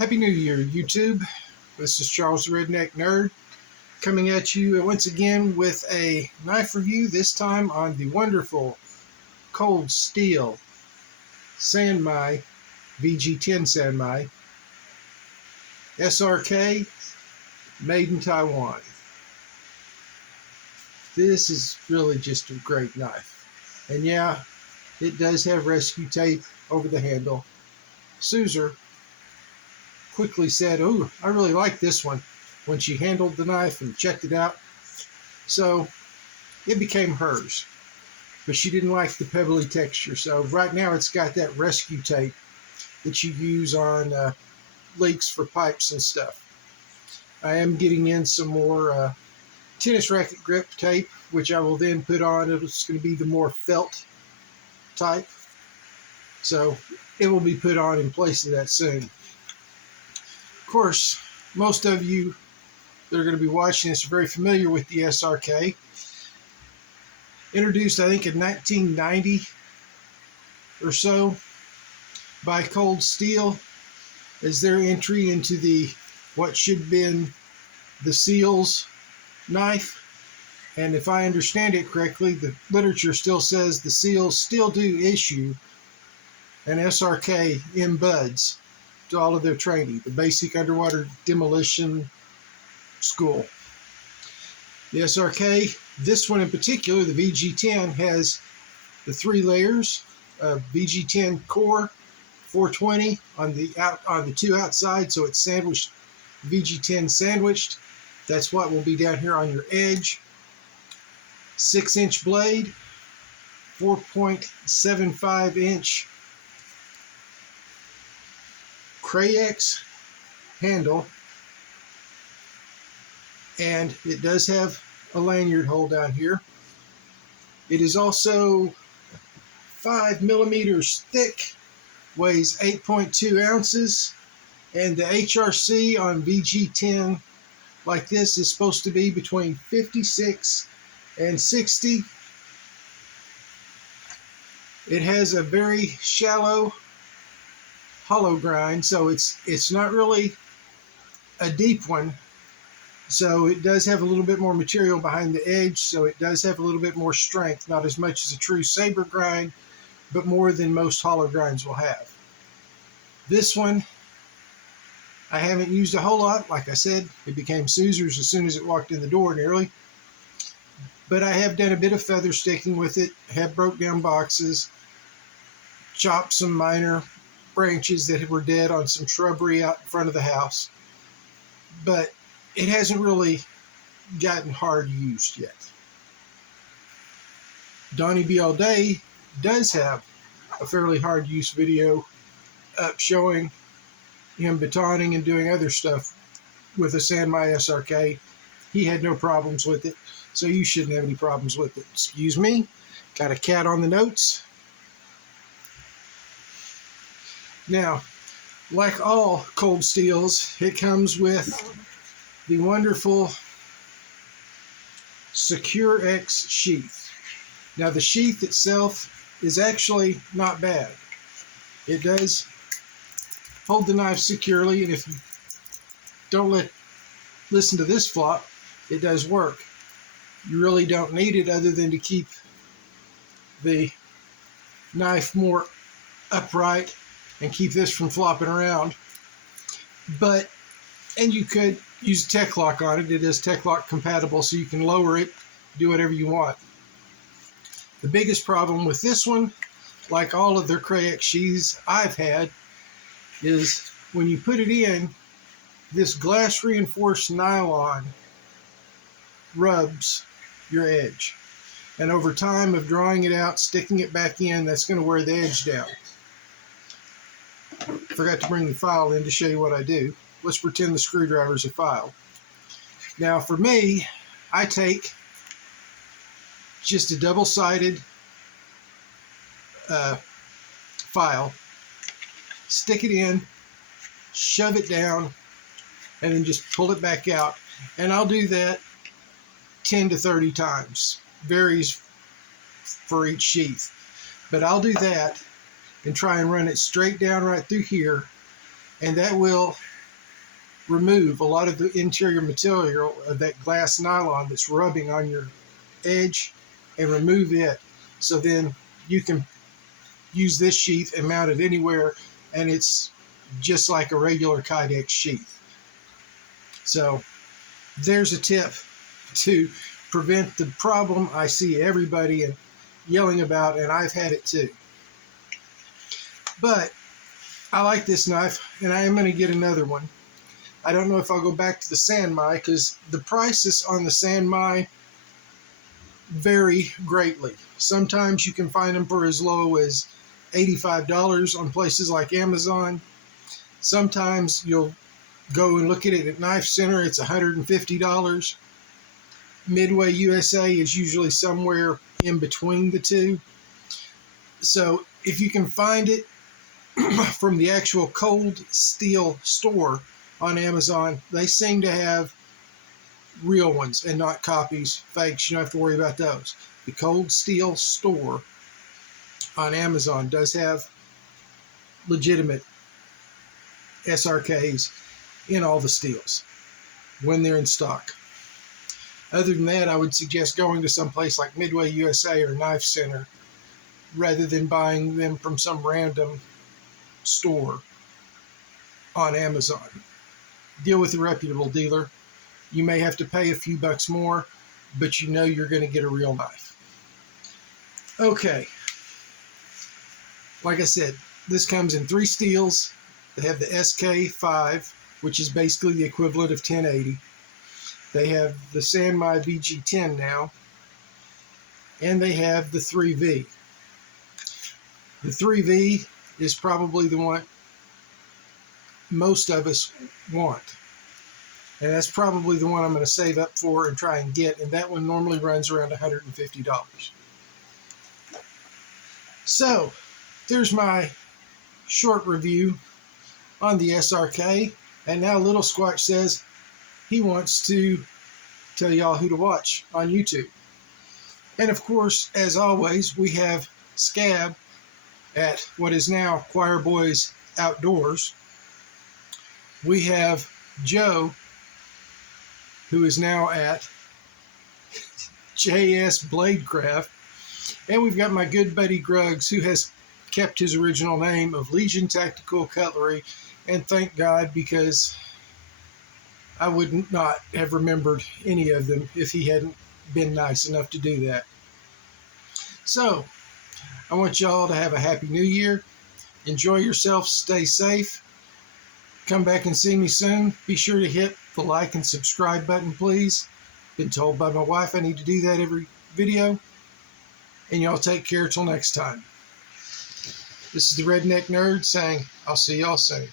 Happy New Year, YouTube. This is Charles the Redneck Nerd coming at you once again with a knife review, this time on the wonderful cold steel San Mai VG10 San Mai SRK, made in Taiwan. This is really just a great knife. And yeah, it does have rescue tape over the handle. Suzer quickly said, "Oh, I really like this one," when she handled the knife and checked it out. So it became hers. But she didn't like the pebbly texture. So right now it's got that rescue tape that you use on leaks for pipes and stuff. I am getting in some more tennis racket grip tape, which I will then put on. It's going to be the more felt type. So it will be put on in place of that soon. Of course, most of you that are going to be watching this are very familiar with the SRK. Introduced, I think, in 1990 or so by Cold Steel as their entry into the what should have been the Seals knife. And if I understand it correctly, the literature still says the Seals still do issue an SRK in buds to all of their training, the basic underwater demolition school. The SRK, this one in particular, the VG10, has the 3 layers of VG10 core, 420 on the 2 outside, so it's sandwiched, VG10 sandwiched. That's what will be down here on your edge. 6-inch blade, 4.75-inch krayex handle, and it does have a lanyard hole down here. It is also 5 millimeters thick, weighs 8.2 ounces, and the HRC on VG10 like this is supposed to be between 56 and 60. It has a very shallow hollow grind, so it's not really a deep one. So it does have a little bit more material behind the edge, so it does have a little bit more strength, not as much as a true saber grind, but more than most hollow grinds will have. This one I haven't used a whole lot. Like I said, it became Suzer's as soon as it walked in the door nearly. But I have done a bit of feather sticking with it, have broke down boxes, chopped some minor branches that were dead on some shrubbery out in front of the house. But it hasn't really gotten hard used yet. Donnie B All Day does have a fairly hard use video up showing him batoning and doing other stuff with a San Mai SRK. He had no problems with it, so you shouldn't have any problems with it. Excuse me, got a cat on the notes. Now, like all cold steels, it comes with the wonderful SecureX sheath. Now, the sheath itself is actually not bad. It does hold the knife securely, and if you don't listen to this flop, it does work. You really don't need it other than to keep the knife more upright and keep this from flopping around. And you could use a tech lock on it. It is tech lock compatible, so you can lower it, do whatever you want. The biggest problem with this one, like all of their krayex sheaths I've had, is when you put it in, this glass reinforced nylon rubs your edge. And over time of drawing it out, sticking it back in, that's going to wear the edge down. Forgot to bring the file in to show you what I do. Let's pretend the screwdriver is a file. Now for me, I take just a double-sided file, stick it in, shove it down, and then just pull it back out. And I'll do that 10 to 30 times. Varies for each sheath. But I'll do that and try and run it straight down right through here and that will remove a lot of the interior material of that glass nylon that's rubbing on your edge, and remove it. So then you can use this sheath and mount it anywhere, and it's just like a regular krayex sheath. So there's a tip to prevent the problem I see everybody yelling about, and I've had it too. But I like this knife, and I am going to get another one. I don't know if I'll go back to the San Mai, because the prices on the San Mai vary greatly. Sometimes you can find them for as low as $85 on places like Amazon. Sometimes you'll go and look at it at Knife Center, it's $150. Midway USA is usually somewhere in between the two. So if you can find it from the actual cold steel store on Amazon, they seem to have real ones and not copies, fakes. You don't have to worry about those. The cold steel store on Amazon does have legitimate SRKs in all the steels when they're in stock. Other than that, I would suggest going to some place like Midway USA or Knife Center rather than buying them from some random store on Amazon. Deal with a reputable dealer. You may have to pay a few bucks more, but you know you're going to get a real knife. Okay. Like I said, this comes in 3 steels. They have the SK5, which is basically the equivalent of 1080. They have the San Mai VG10 now, and they have the 3V. The 3V is probably the one most of us want, and that's probably the one I'm going to save up for and try and get, and that one normally runs around $150. So there's my short review on the SRK, and now Little Squatch says he wants to tell y'all who to watch on YouTube. And of course, as always, we have Scab at what is now Choir Boys Outdoors. We have Joe, who is now at JS Bladecraft. And we've got my good buddy Gruggs, who has kept his original name of Legion Tactical Cutlery. And thank God, because I would not have remembered any of them if he hadn't been nice enough to do that. So, I want y'all to have a happy new year. Enjoy yourself. Stay safe. Come back and see me soon. Be sure to hit the like and subscribe button, please. Been told by my wife I need to do that every video. And y'all take care till next time. This is the Redneck Nerd saying, I'll see y'all soon.